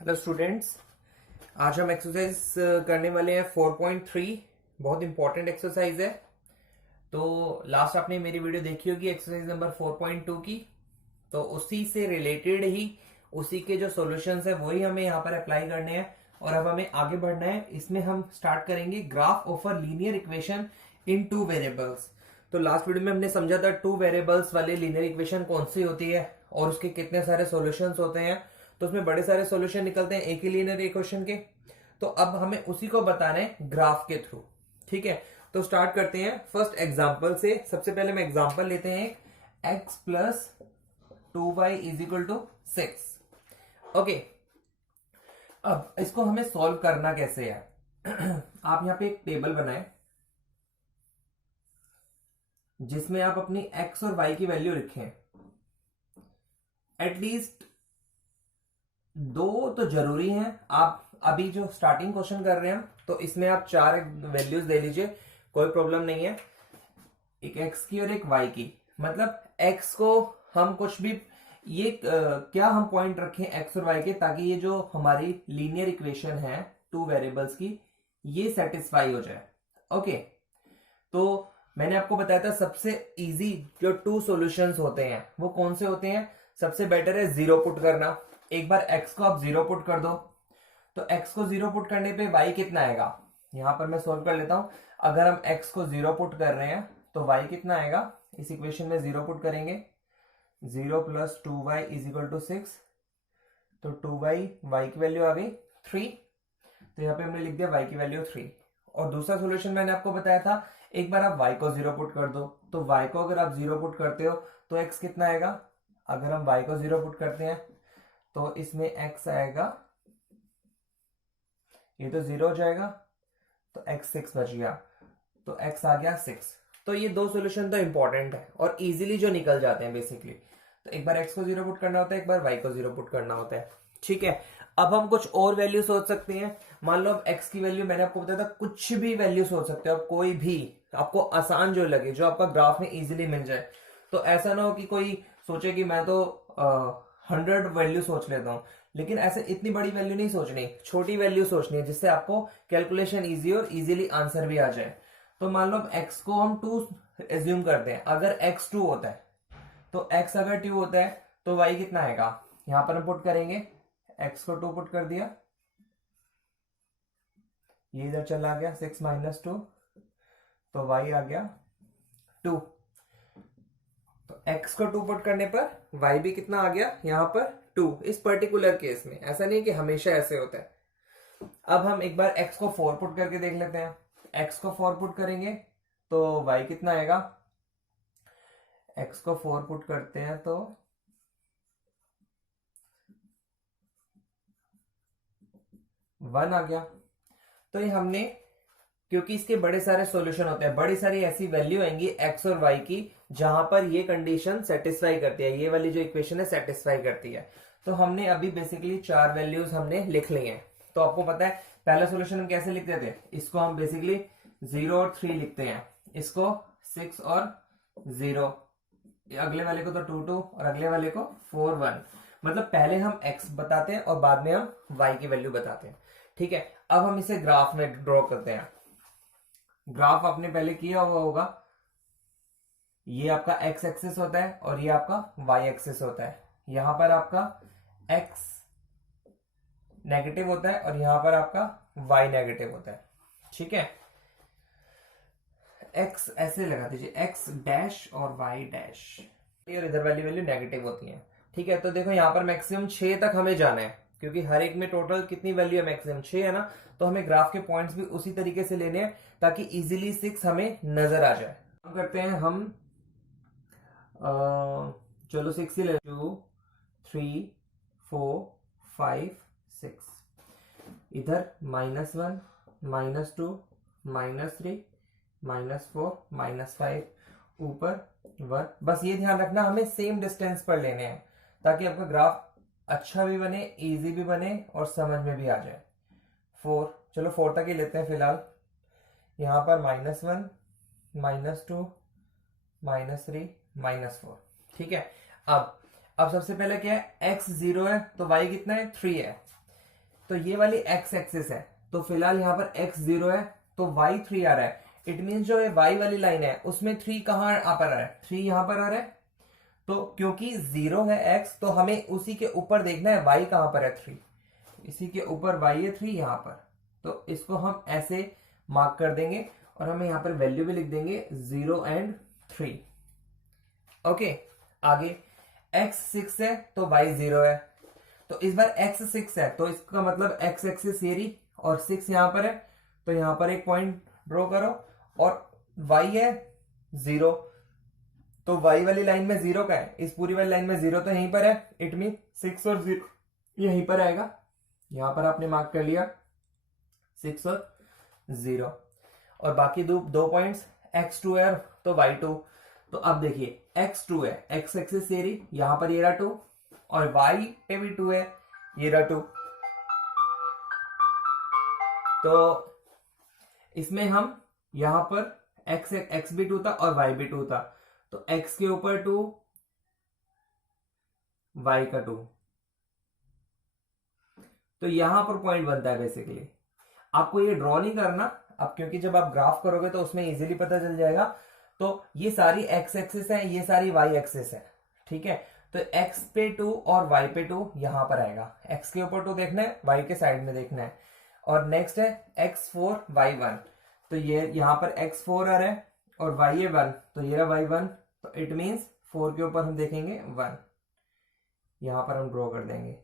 Hello students, आज हम exercise करने वाले हैं 4.3। बहुत इंपॉर्टेंट एक्सरसाइज है। तो लास्ट आपने मेरी वीडियो देखी होगी एक्सरसाइज नंबर 4.2 की। तो उसी से रिलेटेड ही उसी के जो सॉल्यूशंस है वही हमें यहाँ पर अप्लाई करने हैं और अब हमें आगे बढ़ना है। इसमें हम स्टार्ट करेंगे graph of a linear equation in two variables. तो लास्ट वीडियो में हमने समझा था टू वेरिएबल्स वाले लीनियर इक्वेशन कौन सी होती है और उसके कितने सारे सॉल्यूशंस होते हैं। तो उसमें बड़े सारे सॉल्यूशन निकलते हैं एक ही लीनियर इक्वेशन के। तो अब हमें उसी को बताना है ग्राफ के थ्रू। ठीक है, तो स्टार्ट करते हैं फर्स्ट एग्जांपल से। सबसे पहले हम एग्जांपल लेते हैं x plus 2y is equal to 6। Okay, अब इसको हमें सॉल्व करना कैसे है। आप यहां पे एक टेबल बनाए जिसमें आप अपनी x और y की वैल्यू लिखें। एटलीस्ट दो तो जरूरी हैं। आप अभी जो स्टार्टिंग क्वेश्चन कर रहे हैं तो इसमें आप चार वैल्यूज दे लीजिए, कोई प्रॉब्लम नहीं है। एक x की और एक y की। मतलब x को हम कुछ भी क्या हम पॉइंट रखें x और y के, ताकि ये जो हमारी लीनियर इक्वेशन है टू वेरिएबल्स की ये सेटिस्फाई हो जाए। ओके, तो मैंने आपको बताया था सबसे इजी जो टू सॉल्यूशंस होते हैं वो कौन से होते हैं। सबसे बेटर है जीरो पुट करना। एक बार x को आप जीरो पुट कर दो तो x को जीरो पुट करने पे y कितना आएगा। यहां पर मैं सोल्व कर लेता हूं। अगर हम x को जीरो पुट कर रहे हैं तो y कितना आएगा। इस इक्वेशन में जीरो पुट करेंगे, 0 plus 2y is equal to 6। तो 2y y की वैल्यू आ गई 3। तो यहाँ पे हमने लिख दिया y की वैल्यू 3। और दूसरा सोल्यूशन मैंने आपको बताया था, एक बार आप y को जीरो पुट कर दो। तो y को अगर आप जीरो पुट करते हो तो x कितना आएगा। अगर हम y को जीरो पुट करते हैं तो इसमें x आएगा, ये तो जीरो हो जाएगा तो x 6 बच गया। तो x आ गया 6। तो ये दो सॉल्यूशन तो इंपॉर्टेंट है और इजीली जो निकल जाते हैं बेसिकली। तो एक बार x को जीरो पुट करना होता है, एक बार y को जीरो पुट करना होता है। ठीक है, अब हम कुछ और वैल्यू सोच सकते हैं। मान लो अब x की वैल्यू मैंने आपको बताया था, कुछ भी वैल्यू सोच सकते हो आप, कोई भी आपको आसान जो लगे, जो आपका ग्राफ में इजीली मिल जाए। तो ऐसा ना हो कि कोई सोचे कि मैं तो 100 वैल्यू सोच लेता हूं, लेकिन ऐसे इतनी बड़ी वैल्यू नहीं सोचनी, छोटी वैल्यू सोचनी है जिससे आपको कैलकुलेशन इजी और इजीली आंसर भी आ जाए। तो मान लो x को हम 2 एज्यूम करते हैं। अगर x 2 होता है तो x अगर 2 होता है तो y कितना आएगा। यहां पर हम पुट करेंगे, x को 2 पुट कर दिया, ये इधर चला गया 6 माइनस 2, तो y आ गया 2। तो x को 2 पुट करने पर y भी कितना आ गया यहां पर 2। इस पर्टिकुलर केस में ऐसा नहीं कि हमेशा ऐसे होता है। अब हम एक बार x को 4 पुट करके देख लेते हैं। x को 4 पुट करेंगे तो y कितना आएगा। x को 4 पुट करते हैं तो 1 आ गया। तो ये हमने, क्योंकि इसके बड़े सारे सॉल्यूशन होते हैं, बड़ी सारी ऐसी वैल्यू आएंगी x और y की जहां पर ये कंडीशन सेटिस्फाई करती है, ये वाली जो इक्वेशन है सेटिस्फाई करती है। तो हमने अभी बेसिकली चार वैल्यूज हमने लिख ली हैं। तो आपको पता है पहला सॉल्यूशन हम कैसे लिखते थे, इसको हम बेसिकली 0 और 3 लिखते हैं, इसको 6 और 0, अगले वाले को तो 2 2 और अगले वाले को 4 1। मतलब पहले हम x बताते हैं और बाद में हम y की वैल्यू बताते हैं। ठीक है, अब हम इसे ग्राफ में ड्रॉ करते हैं। ग्राफ आपने पहले किया हुआ होगा, ये आपका x एक्सिस होता है और ये आपका y एक्सिस होता है। यहां पर आपका x नेगेटिव होता है और यहां पर आपका y नेगेटिव होता है। ठीक है, x ऐसे लगा दीजिए, x डैश और y डैश, और इधर वाली वैल्यू नेगेटिव होती है। ठीक है, तो देखो यहां पर मैक्सिमम 6 तक हमें जाना है, क्योंकि हर एक में टोटल कितनी वैल्यू है, मैक्सिमम 6 है ना। तो हमें ग्राफ के पॉइंट्स भी उसी तरीके से लेने हैं ताकि इजीली 6 हमें नजर आ जाए। हम करते हैं हम चलो 6 ही ले, 2 3 4 5 6, इधर -1 -2 -3 -4 -5, ऊपर 1। बस ये ध्यान रखना हमें सेम डिस्टेंस पर लेने हैं ताकि आपका ग्राफ अच्छा भी बने, इजी भी बने और समझ में भी आ जाए। 4, चलो 4 तक ही लेते हैं फिलहाल। यहां पर -1 -2 -3 -4। ठीक है, अब सबसे पहले क्या है, x 0 है तो y कितना है 3 है। तो ये वाली एक्स एक्सिस है, तो फिलहाल यहाँ पर एक्स 0 है तो वाई 3 आ रहा है। इट मीन जो ये वाई वाली लाइन है उसमें 3 कहाँ पर आ रहा है, 3 यहां पर आ रहा है। तो क्योंकि 0 है एक्स तो हमें उसी के ऊपर देखना है वाई कहां पर है, 3, इसी के ऊपर वाई है 3 यहां पर। तो इसको हम ऐसे मार्क कर देंगे और हमें यहां पर वैल्यू भी लिख देंगे 0 एंड 3। ओके, आगे x 6 है तो y 0 है, तो इस बार x 6 है तो इसका मतलब x एक्सिस ये रही और 6 यहां पर है, तो यहां पर एक पॉइंट ड्रॉ करो। और y है 0, तो y वाली लाइन में 0 का है, इस पूरी वाली लाइन में 0 तो यहीं पर है। इट मीन 6 और 0 यहीं पर आएगा, यहां पर आपने मार्क कर लिया 6 और 0। और बाकी दो पॉइंट्स x2 है तो y2। तो अब देखिए x2 है, x एक्सिस ये रही, यहां पर ये रहा 2 और y पे भी 2 है, ये रहा 2। तो इसमें हम यहां पर x भी 2 था और y भी 2 था, तो x के ऊपर 2, y का 2, तो यहां पर पॉइंट बनता है। बेसिकली आपको ये ड्रॉ नहीं करना अब, क्योंकि जब आप ग्राफ करोगे तो उसमें इजीली पता चल जाएगा। तो ये सारी x एक्सिस है, ये सारी y एक्सिस है, ठीक है। तो x पे 2 और y पे 2 यहां पर आएगा, x के ऊपर 2 देखना है, y के साइड में देखना है। और नेक्स्ट है x4 y1, तो ये यहां पर x4 आ रहा है और y है 1, तो ये रहा y1। तो इट मीन्स 4 के ऊपर हम देखेंगे 1, यहां पर हम ड्रॉ कर देंगे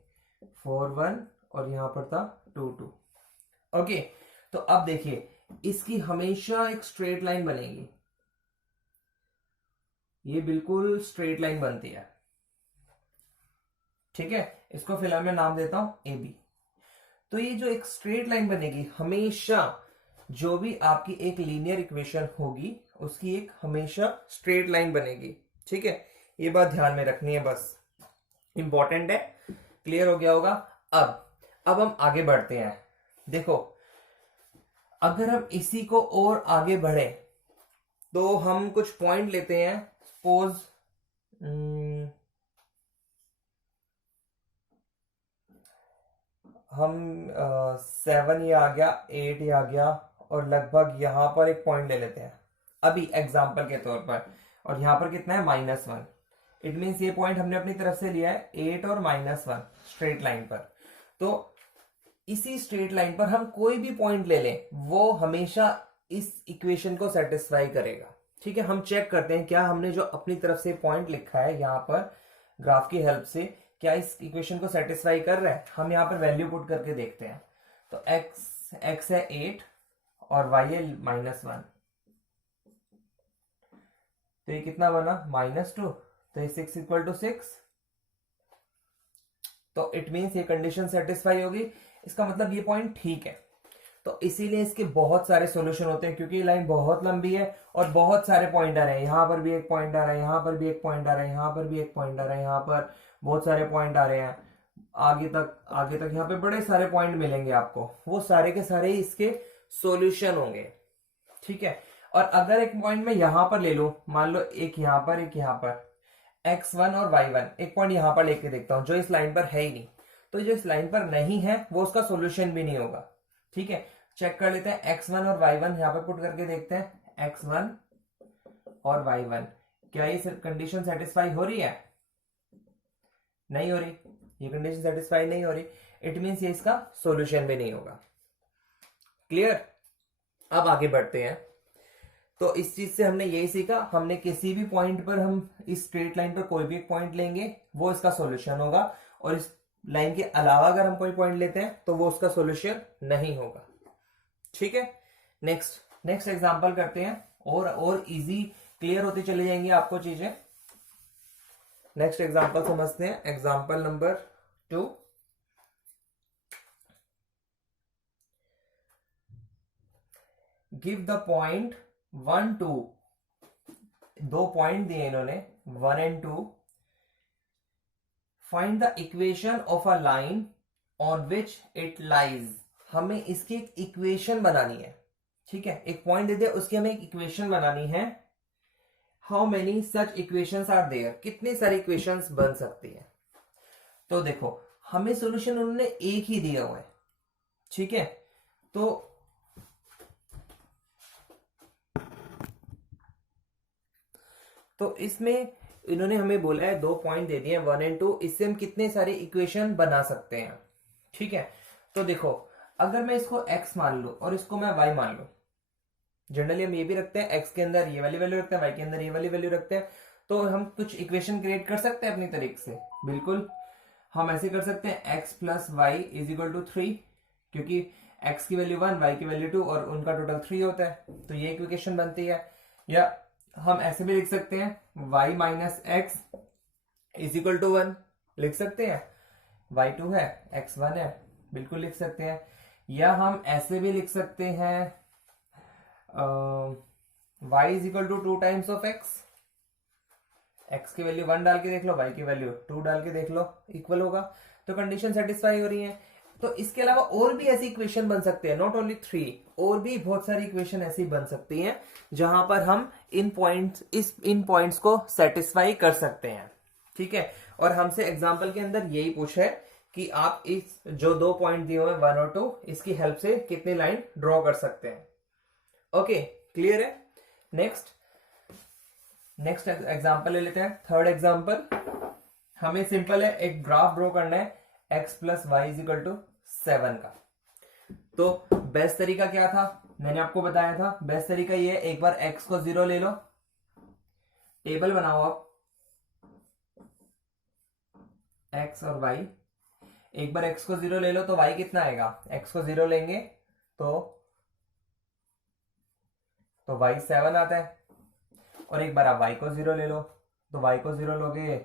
4 1 और यहां पर था 2 2। ओके, तो अब देखिए इसकी हमेशा एक स्ट्रेट लाइन बनेगी, ये बिल्कुल स्ट्रेट लाइन बनती है, ठीक है। इसको फिलहाल मैं नाम देता हूं ए बी। तो ये जो एक स्ट्रेट लाइन बनेगी हमेशा, जो भी आपकी एक लीनियर इक्वेशन होगी उसकी एक हमेशा स्ट्रेट लाइन बनेगी, ठीक है। ये बात ध्यान में रखनी है, बस इंपॉर्टेंट है। क्लियर हो गया होगा। अब हम आगे बढ़ते हैं। देखो अगर हम इसी को और आगे बढ़े तो हम कुछ पॉइंट लेते हैं। सपोज हम 7 ये आ गया, 8 ये आ गया और लगभग यहां पर एक पॉइंट ले लेते हैं अभी एग्जाम्पल के तौर पर। और यहां पर कितना है -1, इट मीन्स ये पॉइंट हमने अपनी तरफ से लिया है 8 और -1 स्ट्रेट लाइन पर। तो इसी स्ट्रेट लाइन पर हम कोई भी पॉइंट ले लें वो हमेशा इस इक्वेशन को सेटिस्फाई करेगा, ठीक है। हम चेक करते हैं क्या हमने जो अपनी तरफ से पॉइंट लिखा है यहां पर ग्राफ की हेल्प से, क्या इस इक्वेशन को सेटिस्फाई कर रहा है। हम यहां पर वैल्यू पुट करके देखते हैं। तो x है 8 और y है -1, तो ये कितना बना -2, तो ये 6 = 6। तो इट मीन्स ये कंडीशन सेटिस्फाई होगी, इसका मतलब ये पॉइंट ठीक है। तो इसीलिए इसके बहुत सारे सॉल्यूशन होते हैं, क्योंकि ये लाइन बहुत लंबी है और बहुत सारे पॉइंट आ रहे हैं। यहां पर भी एक पॉइंट आ रहा है, यहां पर भी एक पॉइंट आ रहा है, यहां पर भी एक पॉइंट आ रहा है, यहां पर बहुत सारे पॉइंट आ रहे हैं, आगे तक यहाँ पे बड़े सारे पॉइंट मिलेंगे आपको, वो सारे के सारे इसके सॉल्यूशन होंगे, ठीक है। और अगर एक पॉइंट मैं यहां पर ले लूं, मान लो एक यहां पर एक यहां पर, x1 और y1, एक पॉइंट यहां पर लेके देखता हूं जो इस लाइन पर है ही नहीं, तो जो इस लाइन पर नहीं है वो उसका सॉल्यूशन भी नहीं होगा, ठीक है। चेक कर लेते हैं x1 और y1 यहां पर पुट करके देखते हैं। x1 और y1, क्या ये कंडीशन सेटिस्फाई हो रही है? नहीं हो रही, ये कंडीशन सेटिस्फाई नहीं हो रही, इट मींस ये इसका सॉल्यूशन भी नहीं होगा। क्लियर। अब आगे बढ़ते हैं। तो इस चीज से हमने यही सीखा, हमने किसी भी पॉइंट पर हम इस स्ट्रेट लाइन पर कोई भी एक पॉइंट लेंगे वो इसका सॉल्यूशन होगा, और इस लाइन के अलावा अगर हम कोई पॉइंट लेते हैं तो वो उसका सॉल्यूशन नहीं होगा, ठीक है। नेक्स्ट एग्जांपल करते हैं, और इजी क्लियर होती चली जाएंगी आपको चीजें। नेक्स्ट एग्जांपल समझते हैं, example number 2। Give the point 1 2, दो पॉइंट दिए इन्होंने 1 and 2। Find the equation of a line on which it lies. हमें इसकी एक इक्वेशन बनानी है, ठीक है। एक पॉइंट दे दिया, उसकी हमें एक इक्वेशन बनानी है। How many such equations are there, कितनी सारी इक्वेशंस बन सकती है। तो देखो हमें सॉल्यूशन उन्होंने एक ही दिया हुआ है, ठीक है, तो इसमें इन्होंने हमें बोला है 2 पॉइंट दे दिए 1 एंड 2, इससे हम कितने सारे इक्वेशन बना सकते हैं। ठीक है, तो देखो अगर मैं इसको x मान लू और इसको मैं y मान लू, जनरली हम ये भी रखते हैं, x के अंदर ये वाली वैल्यू रखते हैं, y के अंदर ये वाली वैल्यू रखते हैं, तो हम कुछ इक्वेशन क्रिएट कर सकते हैं अपनी तरीके से। बिल्कुल हम ऐसे कर सकते हैं x plus y is equal to 3, क्योंकि x की वैल्यू 1, y की वैल्यू 2 और उनका टोटल 3 होता है, तो ये इक्वेशन बनती है। या हम ऐसे भी लिख सकते हैं y minus x is equal to 1, लिख सकते हैं, y 2 है x 1 है, बिल्कुल लिख सकते हैं। या हम ऐसे भी लिख सकते हैं y is equal to 2 times of x की वैल्यू 1 डाल के देख लो, y की वैल्यू 2 डाल के देख लो, इक्वल होगा, तो कंडीशन सेटिस्फाई हो रही है। तो इसके अलावा और भी ऐसी इक्वेशन बन सकते हैं, नॉट ओनली 3, और भी बहुत सारी इक्वेशन ऐसी बन सकती हैं जहां पर हम इन पॉइंट्स को सेटिस्फाई कर सकते हैं। ठीक है, और हमसे एग्जांपल के अंदर यही पूछा है कि आप इस जो 2 पॉइंट दिए हुए 1 और 2, इसकी हेल्प से कितनी लाइन ड्रॉ कर सकते हैं। ओके, क्लियर है। नेक्स्ट एग्जांपल ले लेते हैं, थर्ड एग्जांपल। हमें सिंपल है, एक ग्राफ ड्रॉ करना है x plus y is equal to 7 का। तो बेस्ट तरीका क्या था, मैंने आपको बताया था, बेस्ट तरीका ये है, एक बार x को 0 ले लो, टेबल बनाओ आप x और y, एक बार x को 0 ले लो तो y कितना आएगा, x को 0 लेंगे तो y 7 आता है, और एक बार आप y को 0 ले लो तो y को 0 लोगे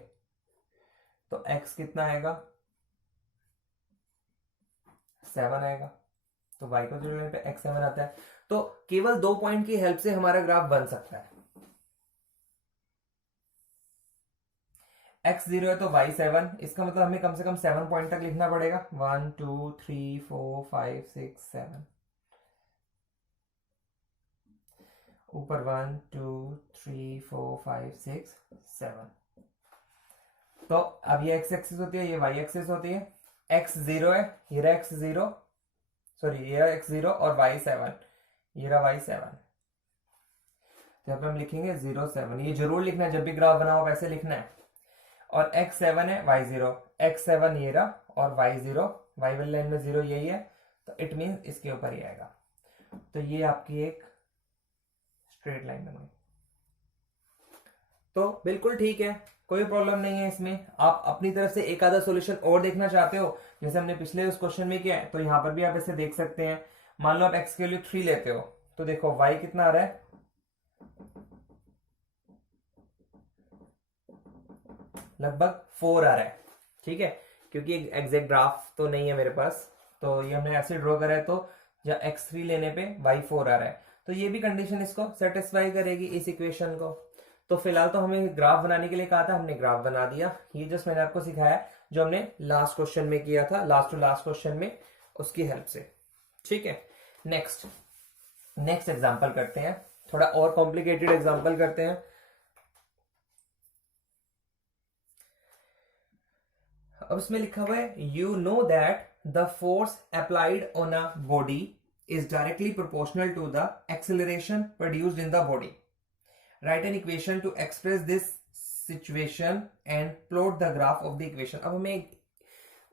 तो x कितना आएगा, 7 आएगा, तो y को 0 लेने पे x 7 आता है। तो केवल 2 पॉइंट की हेल्प से हमारा ग्राफ बन सकता है, x 0 है तो y 7, इसका मतलब हमें कम से कम 7 पॉइंट तक लिखना पड़ेगा, 1 2 3 4 5 6 7, ऊपर 1 2 3 4 5 6 7। तो अब ये x एक्सिस होती है, ये y एक्सिस होती है, x 0 है, ये रहा x 0, सॉरी ये रहा x 0 और y 7, ये रहा y 7, तो यहाँ पे हम लिखेंगे 0 7, ये जरूर लिखना है, जब भी ग्राफ बनाओ वैसे लिखना है। और x 7 है, y 0, x 7 ये रहा और y 0, y वाली लाइन में 0 यही है, तो इट मीन इसके ऊपर ही आएगा। तो ये आपकी एक स्ट्रेट लाइन बन गई। तो बिल्कुल ठीक है, कोई प्रॉब्लम नहीं है इसमें। आप अपनी तरफ से एक आधा सॉल्यूशन और देखना चाहते हो, जैसे हमने पिछले उस क्वेश्चन में किया है, तो यहां पर भी आप ऐसे देख सकते हैं। मान लो आप x की वैल्यू 3 लेते हो, तो देखो y कितना आ रहा है, लगभग 4 आ रहा है। ठीक है, क्योंकि एक एग्जैक्ट ग्राफ तो नहीं है मेरे पास, तो ये हमने ऐसे ड्रॉ करा है, तो या x3 लेने पे y 4 आ रहा है, तो ये भी कंडीशन इसको सेटिस्फाई करेगी, इस इक्वेशन को। तो फिलहाल तो हमें ग्राफ बनाने के लिए कहा था, हमने ग्राफ बना दिया। ये जस्ट मैंने आपको सिखाया जो हमने लास्ट क्वेश्चन में किया था, लास्ट टू लास्ट क्वेश्चन में, उसकी हेल्प से। ठीक है, नेक्स्ट एग्जांपल करते हैं, थोड़ा और कॉम्प्लिकेटेड एग्जांपल करते हैं। अब इसमें लिखा हुआ है, you know that the force applied on a body is directly proportional to the acceleration produced in the body. Write an equation to express this situation and plot the graph of the equation। अब हमें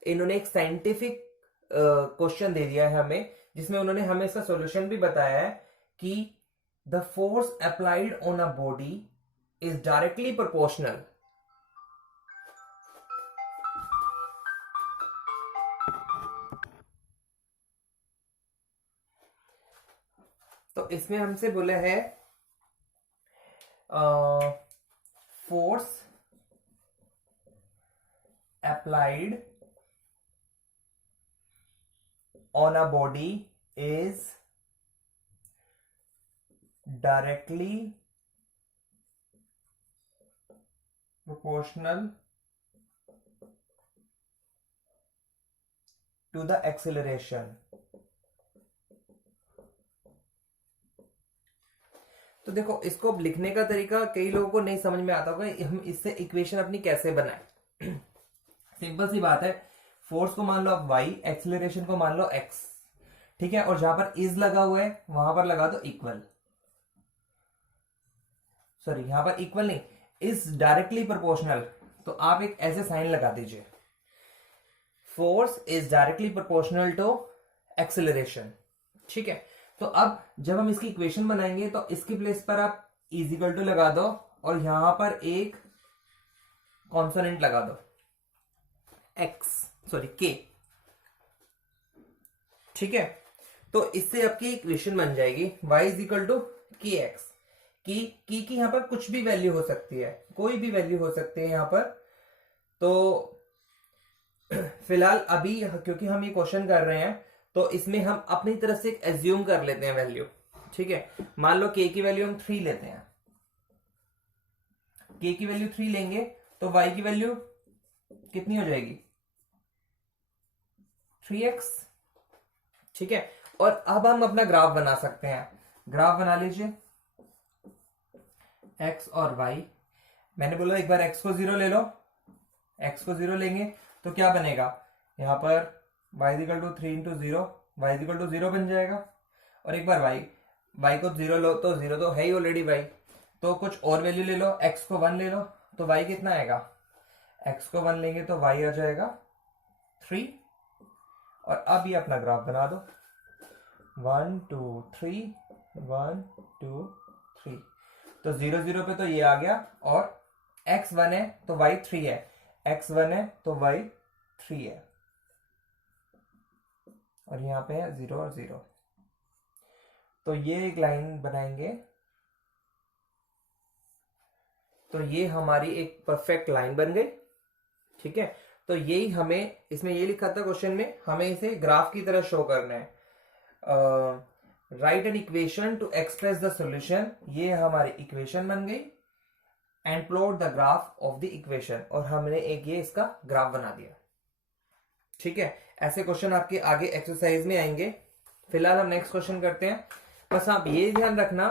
इन्होंने एक scientific question दे दिया है हमें, जिसमें उन्होंने हमें इसका सॉल्यूशन भी बताया है कि the force applied on a body is directly proportional तो इसमें हमसे बोला है force applied on a body is directly proportional to the acceleration। तो देखो, इसको लिखने का तरीका कई लोगों को नहीं समझ में आता होगा, हम इससे इक्वेशन अपनी कैसे बनाएं। सिंपल सी बात है, फोर्स को मान लो आप y, एक्सेलरेशन को मान लो x। ठीक है, और जहां पर इज लगा हुआ है वहां पर लगा दो इक्वल, सॉरी यहां पर इक्वल नहीं, इज डायरेक्टली प्रोपोर्शनल, तो आप एक ऐसे साइन लगा दीजिए, force is directly proportional to acceleration. ठीक है, तो अब जब हम इसकी इक्वेशन बनाएंगे तो इसकी प्लेस पर आप इज इक्वल टू लगा दो और यहां पर एक कॉन्सोनेंट लगा दो के। ठीक है, तो इससे आपकी इक्वेशन बन जाएगी y इज इक्वल टू के एक्स। की यहां पर कुछ भी वैल्यू हो सकती है, कोई भी वैल्यू हो सकती है यहां पर। तो फिलहाल अभी क्योंकि हम ये क्वेश्चन कर रहे हैं तो इसमें हम अपनी तरफ से एज्यूम कर लेते हैं वैल्यू। ठीक है, मान लो k की वैल्यू हम 3 लेते हैं, k की वैल्यू 3 लेंगे तो y की वैल्यू कितनी हो जाएगी 3x। ठीक है, और अब हम अपना ग्राफ बना सकते हैं, ग्राफ बना लीजिए x और y। मैंने बोला एक बार x को 0 ले लो, x को 0 लेंगे तो क्या बनेगा, यहां पर y equal to 3 into 0, y equal to 0 बन जाएगा। और एक बार y को 0 लो तो 0 तो है ही ऑलरेडी y, तो कुछ और वैल्यू ले लो, x को 1 ले लो तो y कितना आएगा, x को 1 लेंगे तो y आ जाएगा 3। और अब ये अपना ग्राफ बना दो 1 2 3 1 2 3, तो 0 0 पे तो ये आ गया, और x 1 है तो y 3 है, x 1 है तो y 3 है, और यहां पे है 0 और 0। तो ये एक लाइन बनाएंगे, तो ये हमारी एक परफेक्ट लाइन बन गई। ठीक है, तो यही हमें इसमें ये लिखा था क्वेश्चन में, हमें इसे ग्राफ की तरह शो करना है। Right an equation two express the solution, ये हमारी इक्वेशन बन गई, and plot the graph of the equation, और हमने एक ये इसका ग्राफ बना दिया। ठीक है, ऐसे क्वेश्चन आपके आगे एक्सरसाइज में आएंगे। फिलहाल हम नेक्स्ट क्वेश्चन करते हैं। बस आप ये ध्यान रखना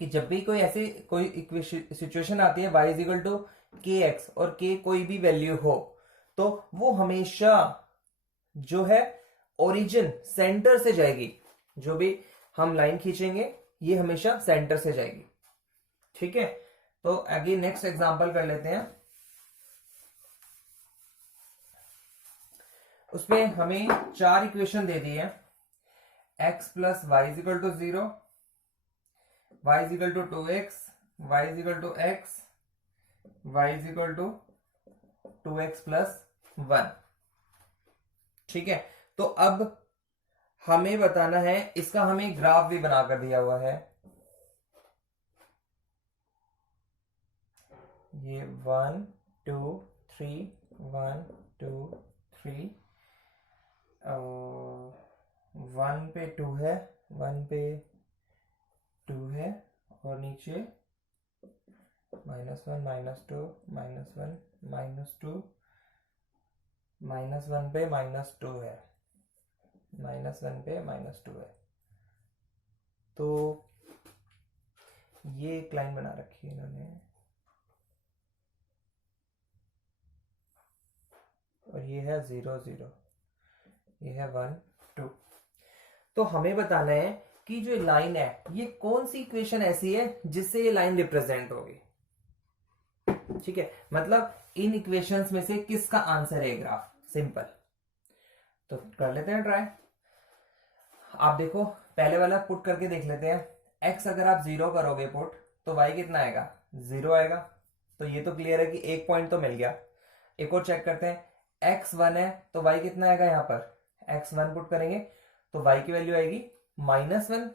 कि जब भी कोई ऐसी कोई सिचुएशन आती है y इज इक्वल टू के एक्स और k कोई भी वैल्यू हो, तो वो हमेशा जो है ओरिजिन सेंटर से जाएगी, जो भी हम लाइन खींचेंगे ये हमेशा सेंटर से जाएगी। ठीक है, तो आगे नेक्स्ट एग्जांपल कर लेते हैं। उसमें हमें 4 इक्वेशन दे दी है, x plus y is equal to 0, y is equal to 2x, y is equal to x, y is equal to 2x plus 1। ठीक है, तो अब हमें बताना है, इसका हमें ग्राफ भी बनाकर दिया हुआ है, ये 1 2 3 1 2 3, 1 पे 2 है, 1 पे 2 है, और नीचे -1 -2 -1 -2, -1 पे -2 है, -1 पे -2 है। तो ये एक लाइन बना रखी है इन्होंने, और ये है 0 0, ये है 1 2। तो हमें बताना है कि जो लाइन है ये कौन सी इक्वेशन ऐसी है जिससे ये लाइन रिप्रेजेंट होगी। ठीक है, मतलब इन इक्वेशंस में से किसका आंसर है ग्राफ, सिंपल। तो कर लेते हैं ट्राई। आप देखो पहले वाला पुट करके देख लेते हैं। x अगर आप 0 करोगे पुट तो y कितना आएगा, 0 आएगा। तो ये तो क्लियर है कि एक पॉइंट तो मिल गया। एक और चेक करते हैं, x 1 है तो y कितना आएगा, यहां पर x 1 पुट करेंगे तो y की वैल्यू आएगी -1।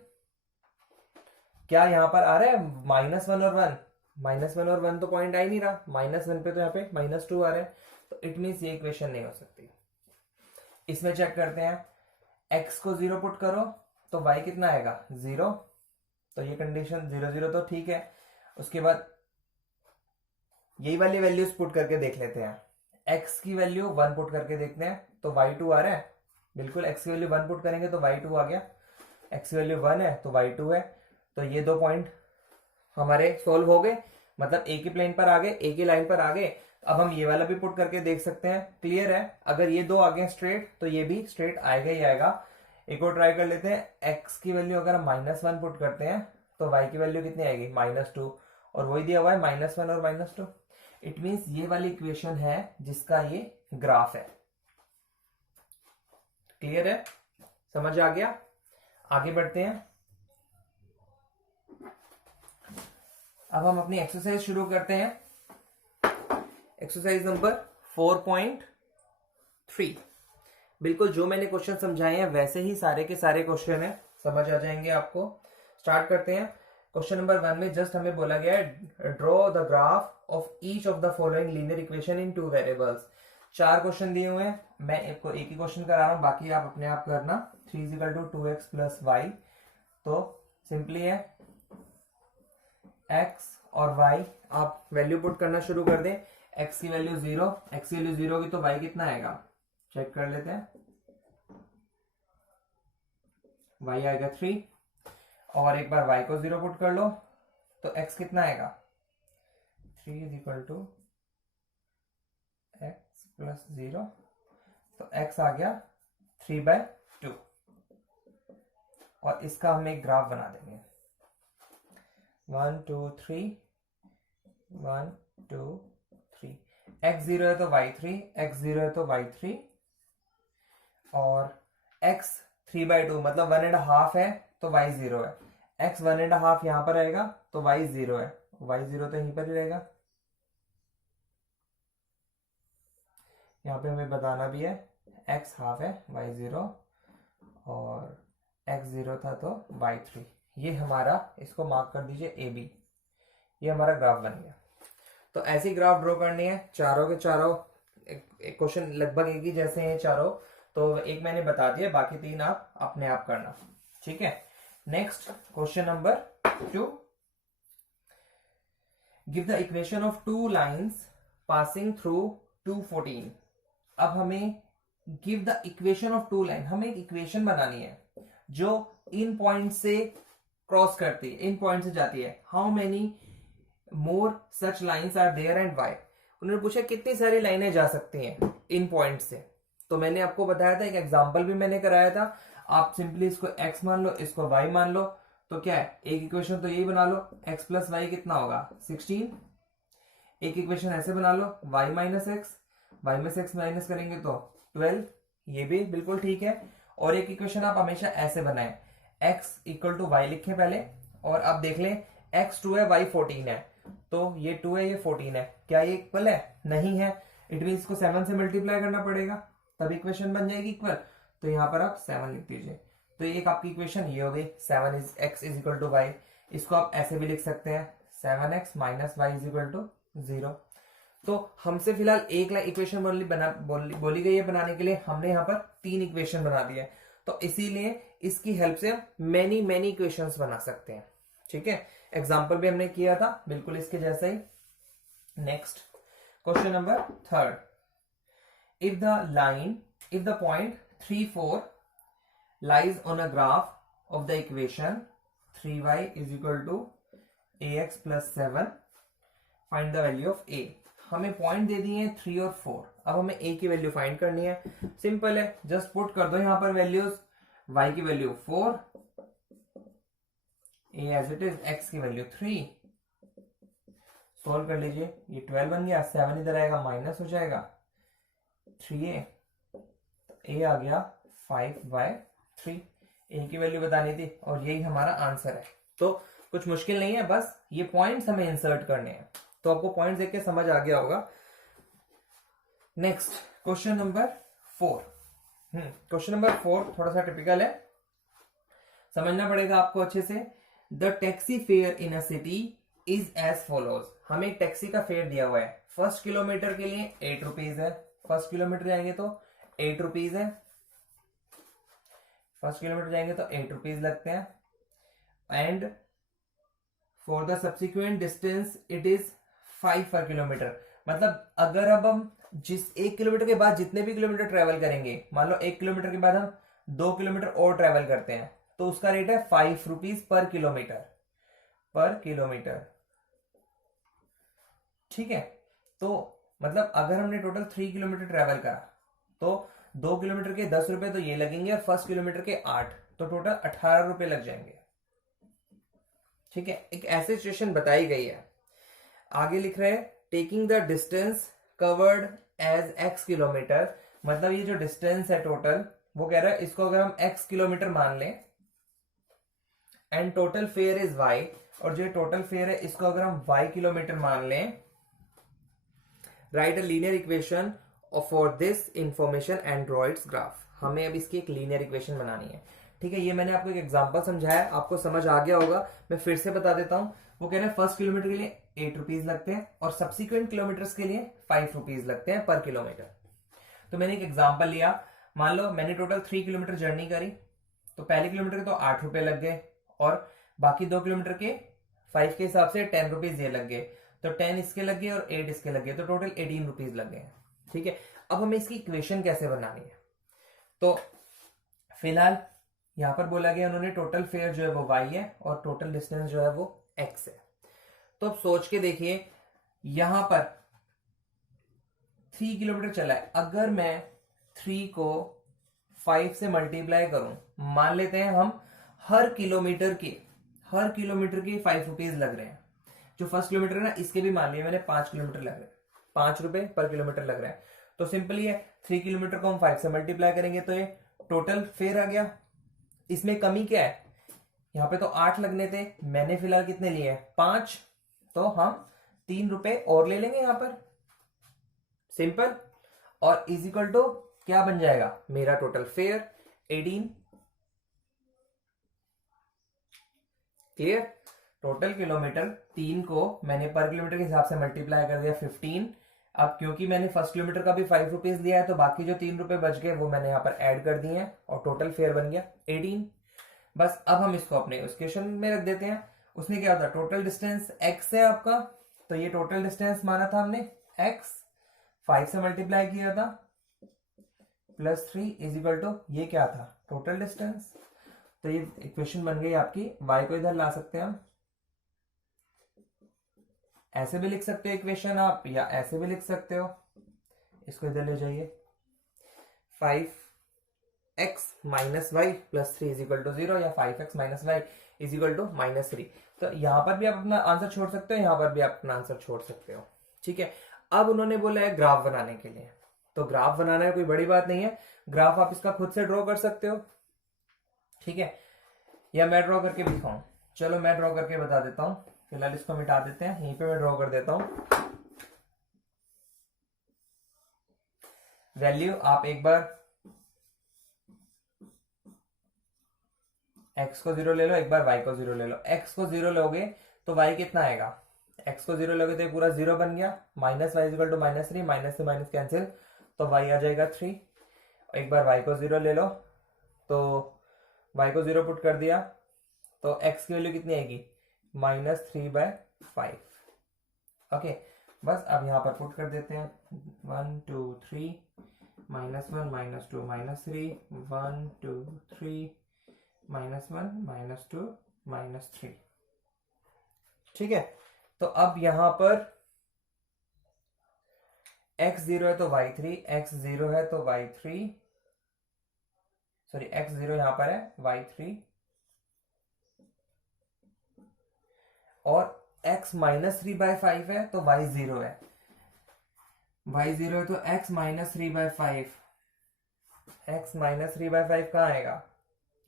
क्या यहां पर आ रहा है -1 और 1, -1 और 1 तो पॉइंट आ ही नहीं रहा, -1 पे तो यहाँ पे -2 आ रहा है, तो इट मीन्स ये इक्वेशन नहीं हो सकती। इसमें चेक करते हैं, x को 0 पुट करो तो y कितना आएगा 0, तो ये कंडीशन 0 0 तो ठीक है। उसके बाद यही वाली वैल्यूज पुट करके देख लेते हैं। x की वैल्यू 1 पुट करके देखते हैं तो y2 आ रहा है, बिल्कुल x की वैल्यू 1 पुट करेंगे तो y2 आ गया, x की वैल्यू 1 है तो y2 है। तो ये 2 पॉइंट हमारे सोल्व हो गए, मतलब एक ही प्लेन पर आ गए, एक ही लाइन पर आ गए। अब हम ये वाला भी पुट करके देख सकते हैं, क्लियर है। अगर ये 2 आ गए स्ट्रेट तो ये भी स्ट्रेट आएगा ही आएगा। एक और ट्राई कर लेते हैं। x की वैल्यू अगर हम -1 पुट करते हैं तो y की वैल्यू कितनी आएगी, -2, और वही दिया हुआ है -1 और -2। इट मीन्स ये वाली इक्वेशन है जिसका ये ग्राफ है। क्लियर है, समझ आ गया? आगे बढ़ते हैं। अब हम अपनी एक्सरसाइज शुरू करते हैं। Exercise number 4.3। बिल्कुल जो मैंने क्वेश्चन समझाए हैं वैसे ही सारे के सारे क्वेश्चन है, समझ आ जाएंगे आपको। स्टार्ट करते हैं। क्वेश्चन नंबर 1 में जस्ट हमें बोला गया है draw the graph of each of the following linear equation in 2 variables. 4 question दिए हुए हैं, मैं एक ही क्वेश्चन करा रहा हूं, बाकी आप अपने आप करना। 3 = 2x + y, तो सिंपली है x और y, आप वैल्यू पुट करना शुरू कर दें। x की वैल्यू 0, x की वैल्यू 0 होगी तो y कितना आएगा, चेक कर लेते हैं। y आएगा 3, और एक बार y को 0 पुट कर लो तो x कितना आएगा, 3 = x + 0, तो x आ गया 3/2। और इसका हम एक ग्राफ बना देंगे। 1 2 3 1 2 3। x 0 है तो y 3, x 0 है तो y 3, और x 3/2 मतलब 1.5 है तो y 0 है। x 1.5 यहां पर रहेगा तो y 0 है, y 0 तो यहीं पर ही रहेगा। यहाँ पे हमें बताना भी है x हाफ है y 0, और x 0 था तो y 3। ये हमारा, इसको मार्क कर दीजिए AB। ये हमारा ग्राफ बन गया। तो ऐसी ग्राफ ड्रॉ करनी है, चारों के चारों एक क्वेश्चन लगभग एक ही जैसे हैं चारों, तो एक मैंने बता दिया, बाकी 3 आप अपने आप करना, ठीक है। Next question number 2। Give the equation of 2 lines passing through 214। अब हमें give the equation of 2 line, हमें एक इक्वेशन बनानी है जो इन पॉइंट से क्रॉस करती है, इन पॉइंट से जाती है। How many more such lines are there and why. उन्होंने पूछा कितनी सारी लाइनें जा सकती हैं इन पॉइंट से। तो मैंने आपको बताया था, एक एग्जांपल भी मैंने कराया था। आप सिंपली इसको x मान लो, इसको y मान लो, तो क्या है, एक इक्वेशन तो यही बना लो, x + y कितना होगा 16। एक इक्वेशन ऐसे बना लो, y - x, y में से x माइनस करेंगे तो 12, ये भी बिल्कुल ठीक है। और एक इक्वेशन आप हमेशा ऐसे बनाएं, x = y लिखें पहले, और अब देख लें x 2 है y 14 है, तो ये 2 है ये 14 है, क्या ये इक्वल है, नहीं है। इट मीन इसको 7 से मल्टीप्लाई करना पड़ेगा तब इक्वेशन बन जाएगी इक्वल। तो यहां पर आप 7 लिख दीजिए, तो एक आपकी इक्वेशन ये हो गई, 7x = y। इसको आप ऐसे भी लिख सकते हैं 7x - y = 0। तो हमसे फिलहाल एक इक्वेशन बोली गई है बनाने के लिए, हमने यहाँ पर 3 इक्वेशन बना दिए, तो इसीलिए इसकी हेल्प से हम मेनी इक्वेशंस बना सकते हैं, ठीक है। एग्जाम्पल भी हमने किया था बिल्कुल इसके जैसा ही। Next question number 3। If the point 3 4 lies on a graph of the equation 3y = ax + 7, find the value of a। हमें पॉइंट दे दिए हैं 3 और 4, अब हमें a की वैल्यू फाइंड करनी है। सिंपल है, जस्ट पुट कर दो यहां पर वैल्यूज, y की value 4, a as it is, x की वैल्यू 3, सोल्व कर लीजिए। ये 12 बन गया, 7 इधर आएगा माइनस हो जाएगा 3a, a आ गया 5/3। a की वैल्यू बतानी थी और यही हमारा आंसर है। तो कुछ मुश्किल नहीं है, बस ये पॉइंट्स हमें इंसर्ट करने हैं। तो आपको पॉइंट्स देख के समझ आ गया होगा। Next question number 4। Question number 4 थोड़ा सा टिपिकल है, समझना पड़ेगा आपको अच्छे से। The taxi fare in a city is as follows. हमें एक टैक्सी का फेयर दिया हुआ है, फर्स्ट किलोमीटर के लिए 8 रुपीज है, फर्स्ट किलोमीटर जाएंगे तो 8 रुपीज है, फर्स्ट किलोमीटर जाएंगे तो 8 रुपीज लगते हैं, and for the subsequent distance it is 5 पर किलोमीटर। मतलब अगर अब हम जिस 1 किलोमीटर के बाद जितने भी किलोमीटर ट्रेवल करेंगे, मान लो 1 किलोमीटर के बाद हम 2 किलोमीटर और ट्रेवल करते हैं, तो उसका रेट है 5 रुपीज पर किलोमीटर, ठीक है। तो मतलब अगर हमने टोटल 3 किलोमीटर ट्रेवल करा तो 2 किलोमीटर के 10 रुपए तो ये लगेंगे और फर्स्ट किलोमीटर के 8, तो टोटल 18 रुपए लग जाएंगे। ठीक है, एक ऐसी सिचुएशन बताई गई है। आगे लिख रहे हैं taking the distance covered as x kilometre, मतलब ये जो डिस्टेंस है टोटल, वो कह रहा है इसको अगर हम x किलोमीटर मान लें and total fair is y, और जो टोटल फेयर है इसको अगर हम y किलोमीटर मान लें, right a linear equation for this information and draw it's graph. हमें अब इसकी एक लीनियर इक्वेशन बनानी है। ठीक है, ये मैंने आपको एक एग्जांपल समझाया, आपको समझ आ गया होगा, मैं फिर से बता देता हूं। वो कह रहे हैं फर्स्ट किलोमीटर के लिए 8 रुपीज लगते हैं और सब्सिक्वेंट किलोमीटर्स के लिए 5 रुपीज लगते हैं पर किलोमीटर। तो मैंने एक एग्जांपल लिया, मान लो मैंने टोटल 3 किलोमीटर जर्नी करी, तो पहले किलोमीटर के तो 8 रुपए लग गए और बाकी 2 किलोमीटर के 5 के हिसाब से 10 रुपीज ये लग गए, तो 10 इसके लग गए और 8 इसके लग गए, तो टोटल 18 रुपीज लग गए। ठीक है, अब हमें इसकी इक्वेशन कैसे बनानी है, तो फिलहाल यहां पर बोला गया उन्होंने टोटल फेयर जो है वो y है और टोटल डिस्टेंस जो है वो x है। तो अब सोच के देखिए, यहां पर 3 किलोमीटर चला है, अगर मैं 3 को 5 से मल्टीप्लाई करूं, मान लेते हैं हम हर किलोमीटर के 5 रुपीज लग रहे हैं। जो फर्स्ट किलोमीटर है ना, इसके भी मान लिया मैंने 5 किलोमीटर लग रहे हैं, 5 रुपए पर किलोमीटर लग रहे हैं। तो सिंपली है 3 किलोमीटर को हम 5 से मल्टीप्लाई करेंगे तो ये टोटल फेयर आ गया। इसमें कमी क्या है, यहां पे तो 8 लगने थे, मैंने फिलहाल कितने लिए 5, तो हम 3 रुपए और ले लेंगे यहां पर, सिंपल। और इज इक्वल टू क्या बन जाएगा मेरा total fair 18। Clear, total kilometre 3 को मैंने पर किलोमीटर के हिसाब से मल्टीप्लाई कर दिया 15। अब क्योंकि मैंने फर्स्ट किलोमीटर का भी 5 रुपीज दिया है, तो बाकी जो 3 रुपए बच गए वो मैंने यहाँ पर ऐड कर दिए हैं और टोटल फेयर बन गया 18। बस अब हम इसको अपने उस क्वेश्चन में रख देते हैं। उसने क्या होता, टोटल डिस्टेंस x है आपका, तो ये टोटल डिस्टेंस माना था हमने x, 5 से मल्टीप्लाई किया था +3 इज इक्वल टू ये क्या था टोटल डिस्टेंस। तो ये इक्वेशन बन गई आपकी, y को इधर ला सकते हैं हम, ऐसे भी लिख सकते हो इक्वेशन आप, या ऐसे भी लिख सकते हो, इसको इधर ले जाइए 5x minus y plus 3 is equal to 0, या 5x minus y is equal to -3। तो यहां पर भी आप अपना आंसर छोड़ सकते हो, यहां पर भी आप अपना आंसर छोड़ सकते हो। ठीक है, अब उन्होंने बोला है ग्राफ बनाने के लिए, तो ग्राफ बनाना है कोई बड़ी बात नहीं है, ग्राफ आप इसका खुद से ड्रॉ कर सकते हो। ठीक है, या मैं ड्रॉ करके भी दिखाऊं, चलो मैं ड्रॉ करके बता देता हूं, फिलहाल इसको मिटा देते हैं, यहीं पे मैं ड्रॉ कर देता हूं। वैल्यू आप एक बार x को 0 ले लो, एक बार y को 0 ले लो। x को 0 लोगे तो y कितना आएगा, x को 0 लोगे तो ये पूरा 0 बन गया, minus y equal to -3, minus से माइनस कैंसिल, तो y आ जाएगा 3। एक बार y को 0 ले लो, तो y को 0 पुट कर दिया तो x की वैल्यू कितनी आएगी -3/5। ओके, बस अब यहां पर पुट कर देते हैं 1 2 3 -1 -2 -3 1 2 3 -1 -2 -3। ठीक है, तो अब यहां पर x 0 है तो y3, x 0 है तो y3, सॉरी x 0 यहां पर है y3, और x -3/5 है तो y 0 है, y 0 है तो x -3/5, x -3/5 कहाँ आएगा,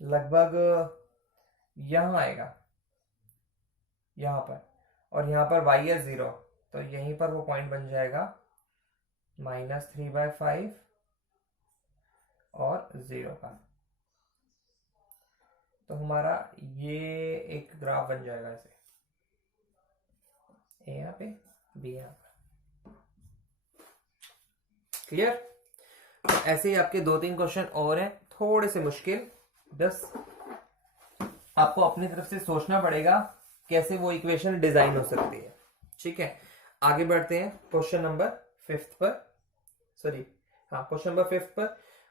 लगभग यहां आएगा, यहां पर, और यहां पर y है 0, तो यहीं पर वो पॉइंट बन जाएगा -3/5 और 0 का। तो हमारा ये एक ग्राफ बन जाएगा ऐसे, ए यहाँ पे बी यहाँ पर। क्लियर, तो ऐसे ही आपके 2-3 क्वेश्चन और हैं, थोड़े से मुश्किल, बस आपको अपनी तरफ से सोचना पड़ेगा कैसे वो इक्वेशन डिजाइन हो सकती है। ठीक है, आगे बढ़ते हैं क्वेश्चन नंबर 5 पर, सॉरी हाँ क्वेश्चन नंबर 5 पर।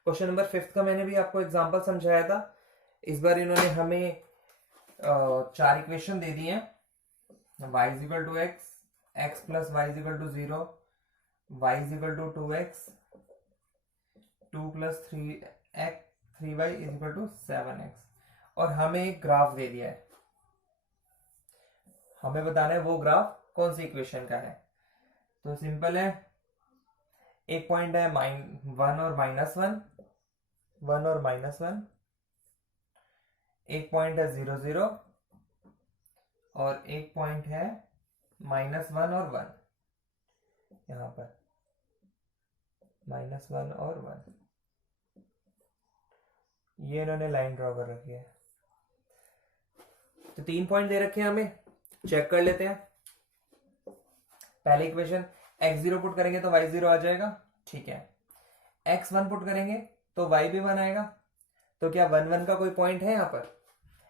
क्वेश्चन नंबर 5 का मैंने भी आपको एग्जांपल समझाया था, इस बार इन्होंने हमें 4 इक्वेशन दे दी हैं, y is equal to x, x plus y is equal to 0, y is equal to 2x, 2 + 3y = 7x, और हमें एक ग्राफ दे दिया है, हमें बताना है वो ग्राफ कौन सी इक्वेशन का है। तो सिंपल है, एक पॉइंट है -1 और -1, 1 और -1, एक पॉइंट है 0 0, और एक पॉइंट है -1 और 1, यहां पर -1 और 1, ये इन्होंने लाइन ड्रॉ कर रखी है। तो 3 पॉइंट दे रखे हैं हमें, चेक कर लेते हैं। पहले इक्वेशन x0 पुट करेंगे तो y0 आ जाएगा, ठीक है। x1 पुट करेंगे तो y भी 1 आएगा। तो क्या 1 1 का कोई पॉइंट है यहाँ पर?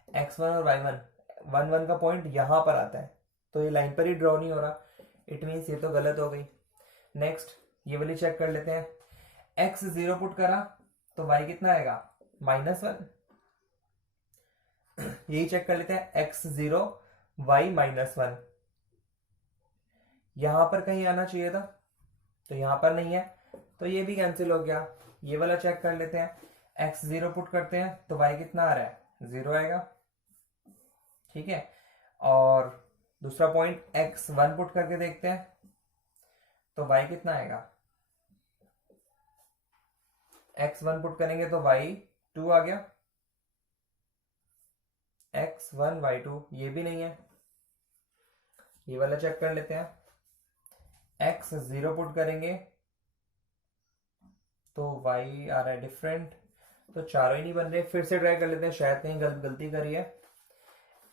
x1 और y1, 1 1 का पॉइंट यहां पर आता है, तो ये लाइन पर ही ड्रॉ नहीं हो रहा, इट मीन्स ये तो गलत हो गई। नेक्स्ट ये वाली चेक कर लेते हैं। x0 पुट करा तो y कितना आएगा? -1। यही चेक कर लेते हैं, x0 y -1, यहां पर कहीं आना चाहिए था, तो यहां पर नहीं है, तो ये भी कैंसिल हो गया। ये वाला चेक कर लेते हैं, x0 पुट करते हैं तो y कितना आ रहा है? 0 आएगा, ठीक है। और दूसरा पॉइंट x1 पुट करके देखते हैं तो y कितना आएगा? x1 पुट करेंगे तो y 2 आ गया, x1 y2, ये भी नहीं है। ये वाला चेक कर लेते हैं, x0 पुट करेंगे तो y आ रहा है डिफरेंट, तो चारों ही नहीं बन रहे। फिर से ट्राई कर लेते हैं, शायद कहीं गलती करी है।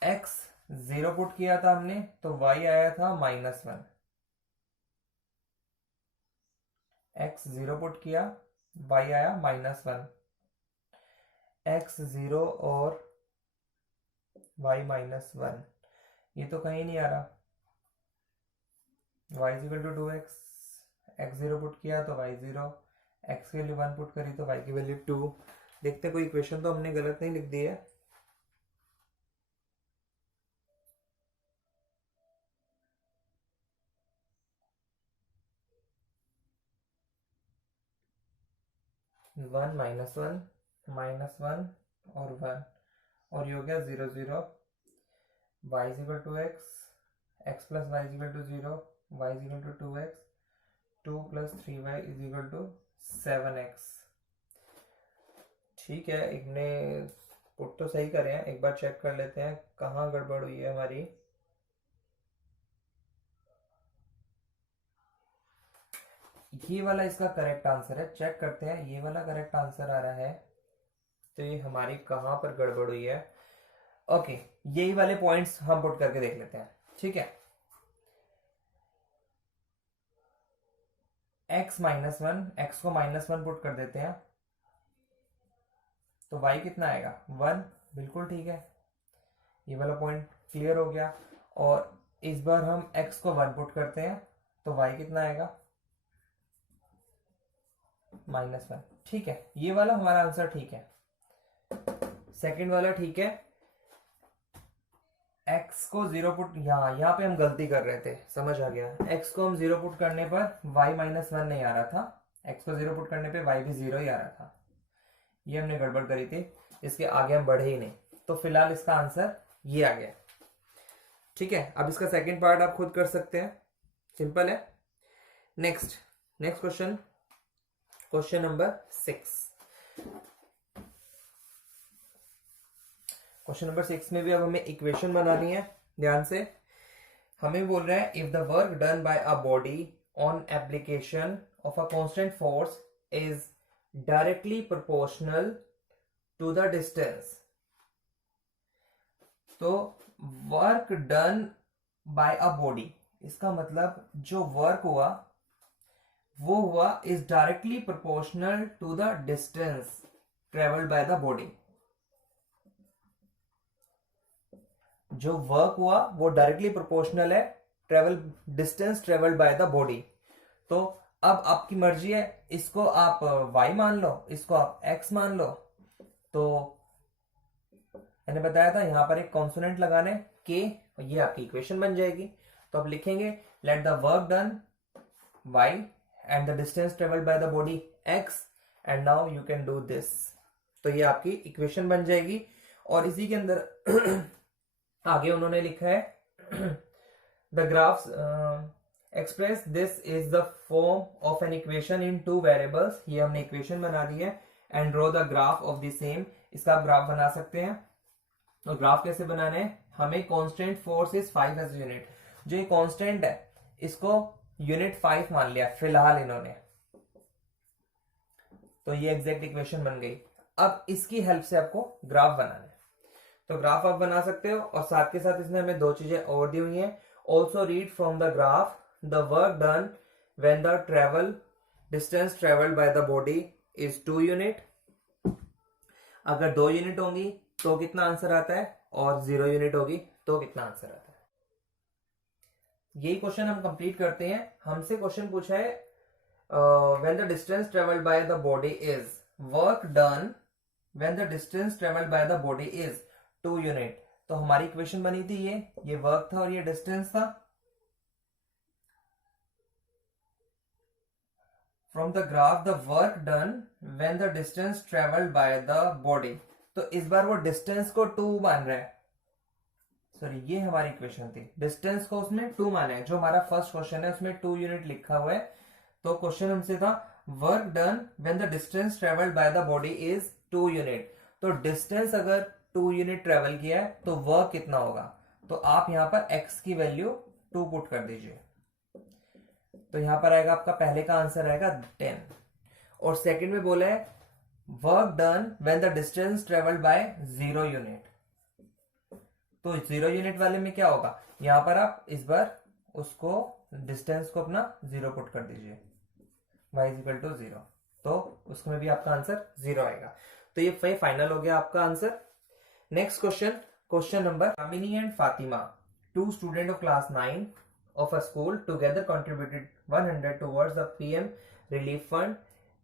x0 पुट किया था हमने तो y आया था -1, x0 पुट किया, y आया -1, x0 और y -1, ये तो कहीं नहीं आ रहा। y = 2x, x0 पुट किया तो y 0, x की वैल्यू 1 पुट करी तो y की वैल्यू 2। देखते कोई इक्वेशन तो हमने गलत नहीं लिख दी है। वन -1 -1 और 1, और ये हो गया 0 0, y = x, x + y = 0, y = 2x, 2 + 3y = 7x। ठीक है, इनने पुट तो सही करे हैं, एक बार चेक कर लेते हैं कहाँ गड़बड़ हुई है हमारी। ये वाला इसका करेक्ट आंसर है, चेक करते हैं, ये वाला करेक्ट आंसर आ रहा है, तो ये हमारी कहां पर गड़बड़ हुई है। ओके, यही वाले पॉइंट्स हम पुट करके देख लेते हैं, ठीक है। x -1, x को -1 पुट कर देते हैं तो y कितना आएगा? 1, बिल्कुल ठीक है, ये वाला पॉइंट क्लियर हो गया। और इस बार हम x को 1 पुट करते हैं तो y कितना आएगा? -1, ठीक है। ये वाला हमारा आंसर ठीक है, सेकंड वाला ठीक है। x को 0 पुट, यहाँ पे हम गलती कर रहे थे, समझ आ गया। x को हम 0 पुट करने पर y -1 नहीं आ रहा था, x को 0 पुट करने पे y भी 0 ही आ रहा था, ये हमने गड़बड़ करी थी, इसके आगे हम बढ़े ही नहीं। तो फिलहाल इसका आंसर ये आ गया, ठीक है। अब इसका सेकंड पार्ट आप खुद कर सकते हैं, सिंपल है। Next question, question number 6। Question number 6 में भी अब हमें इक्वेशन बनानी है, ध्यान से। हमें बोल रहा है, if the work done by a body on application of a constant force is directly proportional to the distance. तो work done by a body, इसका मतलब जो वर्क हुआ वो हुआ is directly proportional to the distance travelled by the body. जो work हुआ वो डायरेक्टली प्रोपोर्शनल है distance travelled by the body. तो अब आपकी मर्जी है, इसको आप y मान लो, इसको आप x मान लो। तो मैंने बताया था यहां पर एक कॉन्सोनेंट लगाने k, ये आपकी इक्वेशन बन जाएगी। तो आप लिखेंगे, let the work done y and the distance travelled by the body x and now you can do this. तो ये आपकी इक्वेशन बन जाएगी। और इसी के अंदर आगे उन्होंने लिखा है the graphs express this is the form of an equation in two variables. ये हमने इक्वेशन बना दी है। And draw the graph of the same. इसका आप ग्राफ बना सकते हैं। और ग्राफ कैसे बनाने हैं, हमें constant force is 5 as unit. जो ये कांस्टेंट है इसको यूनिट 5 मान लिया फिलहाल इन्होंने। तो ये एग्जैक्ट इक्वेशन बन गई। अब इसकी हेल्प से आपको ग्राफ बनाना है। तो ग्राफ आप बना सकते हो। और साथ के साथ इसमें हमें दो चीजें और दी हुई हैं। Also read from the graph the work done when the travel distance travelled by the body is 2 unit. अगर 2 यूनिट होंगी तो कितना आंसर आता है, और 0 यूनिट होगी तो कितना आंसर आता है। यही क्वेश्चन हम कंप्लीट करते हैं। हमसे क्वेश्चन पूछा है when the distance travelled by the body is work done when the distance travelled by the body is 2 unit. तो हमारी इक्वेशन बनी थी ये वर्क था और ये डिस्टेंस था। From the graph the work done when the distance travelled by the body. तो इस बार वो डिस्टेंस को 2 मान रहा है। सॉरी, ये हमारी इक्वेशन थी। डिस्टेंस को उसमें 2 माना है। जो हमारा फर्स्ट क्वेश्चन है उसमें 2 यूनिट लिखा हुआ है। तो क्वेश्चन हमसे था work done when the distance travelled by the body is 2 unit. तो डिस्टेंस अगर 2 यूनिट ट्रेवल किया है तो वर्क कितना होगा। तो आप यहां पर x की वैल्यू 2 पुट कर दीजिए। तो यहां पर आएगा आपका पहले का आंसर आएगा 10। और सेकंड में बोला है work done when the distance travelled bye 0 unit. तो 0 यूनिट वाले में क्या होगा, यहां पर आप इस बार उसको डिस्टेंस को अपना 0 पुट कर दीजिए, y इज इक्वल टू 0। तो उसमें भी आपका आंसर 0 आएगा। तो ये फाइनल हो गया आपका answer. Next question number, Yamini and Fatima, 2 student of class 9 of a school together contributed 100 towards the PM relief fund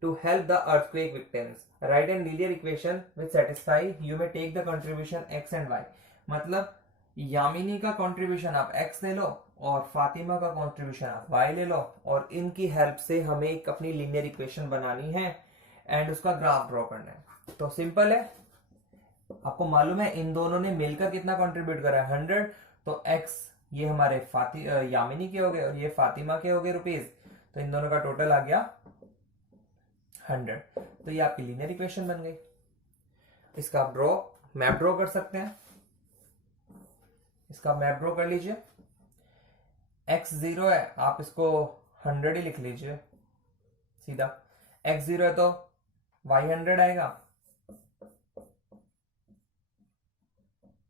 to help the earthquake victims. Write a linear equation which satisfy. You may take the contribution x and y. मतलब यामिनी का contribution आप x ले लो और फातिमा का contribution आप y ले लो, और इनकी हेल्प से हमें एक अपनी लीनियर इक्वेशन बनानी है एंड उसका ग्राफ ड्रॉ करना है। तो सिंपल है, आपको मालूम है इन दोनों ने मिलकर कितना कंट्रीब्यूट करा है 100। तो x ये हमारे यामिनी के हो गए और ये फातिमा के हो गए रुपीज। तो इन दोनों का टोटल आ गया 100। तो ये आपकी लीनियर इक्वेशन बन गई। इसका आप मैप ड्रॉ कर सकते हैं। इसका मैप ड्रॉ कर लीजिए। x 0 है, आप इसको 100 ही लिख लीजिए सीधा। x 0 है तो y 100 आएगा,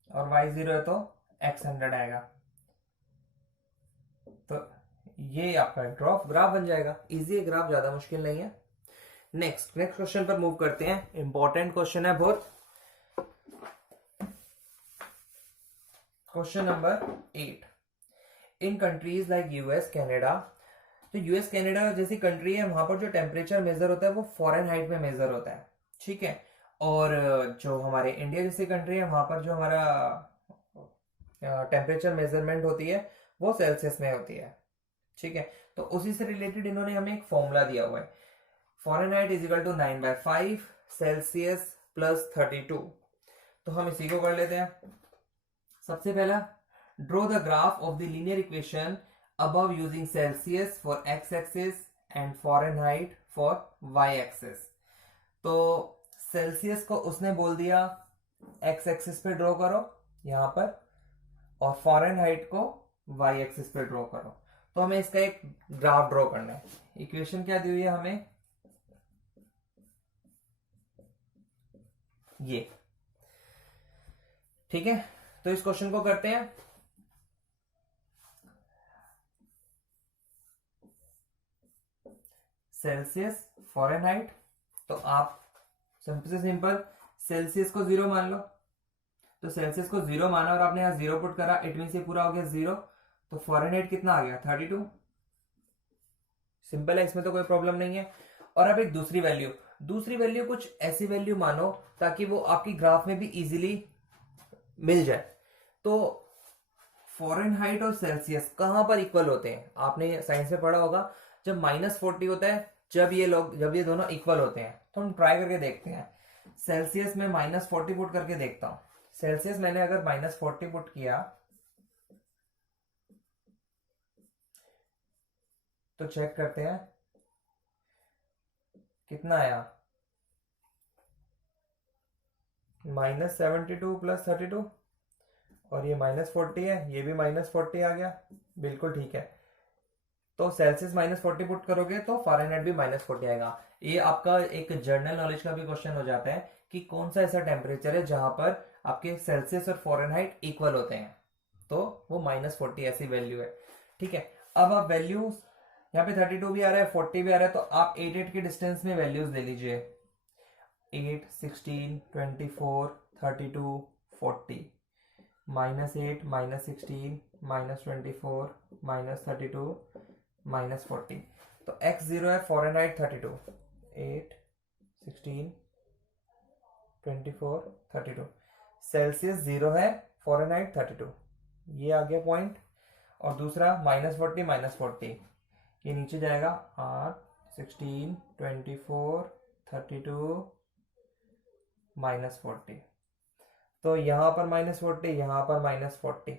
और y 0 है तो x 100 आएगा। तो ये आपका ग्राफ बन जाएगा। इजी है ग्राफ, ज्यादा मुश्किल नहीं है। नेक्स्ट क्वेश्चन पर मूव करते हैं। इंपॉर्टेंट क्वेश्चन है बहुत। क्वेश्चन नंबर 8, इन कंट्रीज लाइक यूएस कनाडा। तो यूएस कनाडा जैसी कंट्री है, वहां पर जो टेम्परेचर मेजर होता है वो फ़ारेनहाइट में मेजर होता है, ठीक है। और जो हमारे इंडिया जैसी कंट्री है, वहां पर जो हमारा टेम्परेचर मेजरमेंट होती है वो सेल्सियस में होती है, ठीक है। तो उसी से रिलेटेड इन्होंने हमें एक फॉर्मूला दिया हुआ है, Fahrenheit is equal to 9/5 Celsius plus 32। तो हम इसी को कर लेते हैं। सबसे पहला, draw the graph of the linear equation above using Celsius for x axis and Fahrenheit for y axis. तो सेल्सियस को उसने बोल दिया x एक्सिस पे ड्रॉ करो यहां पर, और फ़ारेनहाइट को y एक्सिस पे ड्रॉ करो। तो हमें इसका एक ग्राफ ड्रॉ करना है। इक्वेशन क्या दी हुई है हमें, ये, ठीक है। तो इस क्वेश्चन को करते हैं। सेल्सियस फ़ारेनहाइट, तो आप सिंपल से सिंपल सेल्सियस को 0 मान लो। तो सेल्सियस को 0 माना और आपने यहां 0 पुट करा, इट मीन से पूरा हो गया 0। तो फ़ारेनहाइट कितना आ गया 32। सिंपल है, इसमें तो कोई प्रॉब्लम नहीं है। और अब एक दूसरी वैल्यू कुछ ऐसी वैल्यू मानो ताकि वो आपकी ग्राफ में भी इजीली मिल जाए। तो फ़ारेनहाइट और सेल्सियस कहां पर इक्वल होते हैं, आपने साइंस में पढ़ा होगा, जब -40 होता है जब ये दोनों इक्वल होते हैं तो हम ट्राई करके देखते हैं। सेल्सियस में -40 पुट करके देखता हूं। सेल्सियस मैंने अगर -40 पुट किया तो चेक करते हैं कितना आया, -72 + 32, और ये -40 है, ये भी -40 आ गया, बिल्कुल ठीक है। तो सेल्सियस -40 पुट करोगे तो फ़ारेनहाइट भी -40 आएगा। ये आपका एक जनरल नॉलेज का भी क्वेश्चन हो जाता है कि कौन सा ऐसा टेम्परेचर है जहां पर आपके सेल्सियस और फ़ारेनहाइट इक्वल होते हैं, तो वो -40 ऐसी वैल्यू है। ठीक है, अब आप वैल्यूज यहाँ पे 32 भी आ रहा है, 40 भी आ रहा है, तो आप 8 के डिस्टेंस में वैल्यूज ले लीजिए। 8, 16, 24, 32, 40, -8, -16, -24, -32, -40। तो x0 है, फ़ारेनहाइट 32, 8, 16, 24, 32। सेल्सियस 0 है, फ़ारेनहाइट 32। ये आ गया पॉइंट। और दूसरा -40, -40, ये नीचे जाएगा, 8, 16, 24, 32, -40। तो यहां पर -40, यहां पर -40,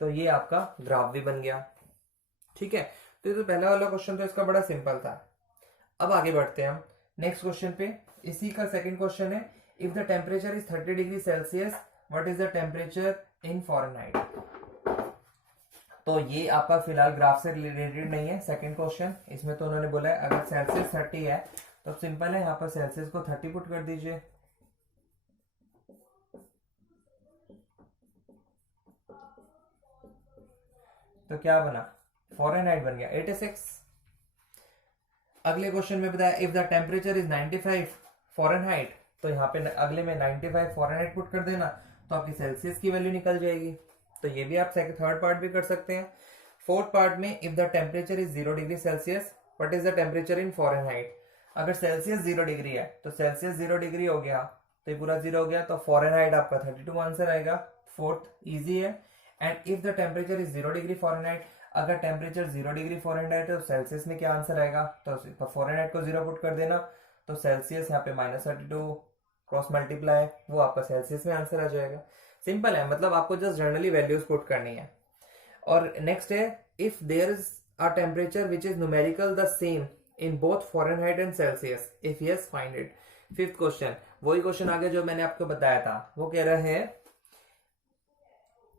तो ये आपका ग्राफ भी बन गया। ठीक है, तो ये तो पहला वाला क्वेश्चन तो इसका बड़ा सिंपल था। अब आगे बढ़ते हैं हम नेक्स्ट क्वेश्चन पे। इसी का सेकंड क्वेश्चन है, if the temperature is 30 degree Celsius what is the temperature in Fahrenheit. तो ये आपका फिलहाल ग्राफ से रिलेटेड नहीं है सेकंड क्वेश्चन। इसमें तो उन्होंने बोला है अगर सेल्सियस 30 है तो सिंपल है, यहाँ पर सेल्सियस को 30 पुट कर दीजिए। तो क्या बना, फ़ारेनहाइट बन गया 86। अगले क्वेश्चन में बताया if the temperature is 95 Fahrenheit, तो यहाँ पे अगले में 95 फ़ारेनहाइट पुट कर देना तो आपकी सेल्सियस की वैल्यू निकल जाएगी। तो ये भी आप थर्ड पार्ट भी कर सकते हैं। फोर्थ पार्ट में if the temperature is 0 degree Celsius what is the temperature in Fahrenheit. अगर सेल्सियस 0 डिग्री है तो सेल्सियस 0 डिग्री हो गया, तो ये पूरा 0 हो गया, तो फ़ारेनहाइट आपका 32 आंसर आएगा। फोर्थ इजी है। And if the temperature is 0 degree Fahrenheit, अगर टेम्परेचर 0 डिग्री फ़ारेनहाइट है तो सेल्सियस में क्या आंसर आएगा, तो फ़ारेनहाइट को 0 पुट कर देना, तो सेल्सियस यहाँ पे -32 क्रॉस मल्टीप्लाई, वो आपका सेल्सियस में आंसर आ जाएगा। सिंपल है, मतलब आपको जस्ट जनरली वैल्यूज पुट करनी है। और नेक्स्ट है if there is a temperature which is numerical the same in both Fahrenheit and Celsius, if yes find it. Fifth question, वही क्वेश्चन आगे जो मैंने आपको बताया था, वो कह रहे हैं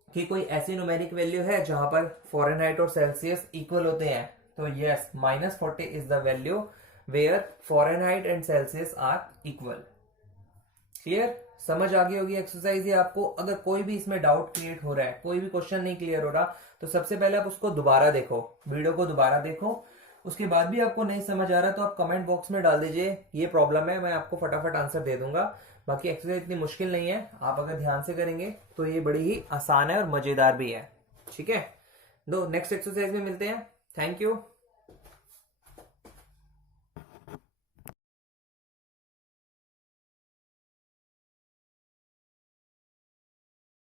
कि कोई ऐसी न्यूमेरिक वैल्यू है जहां पर फ़ारेनहाइट और सेल्सियस इक्वल होते हैं। तो yes, -40 is the value where Fahrenheit and Celsius are equal. Clear, समझ आ गई होगी एक्सरसाइज ये आपको। अगर कोई भी इसमें डाउट क्रिएट हो रहा है, कोई भी क्वेश्चन नहीं क्लियर हो रहा, तो सबसे पहले आप उसको दोबारा देखो, वीडियो को दोबारा देखो। उसके बाद भी आपको नहीं समझ आ रहा तो आप कमेंट बॉक्स में डाल दीजिए ये प्रॉब्लम है, मैं आपको फटाफट आंसर दे दूंगा। बाकी एक्सरसाइज इतनी मुश्किल नहीं है, आप अगर ध्यान से करेंगे तो ये बड़ी ही आसान है और मजेदार भी है। ठीक है, दो नेक्स्ट एक्सरसाइज में मिलते हैं। Thank you.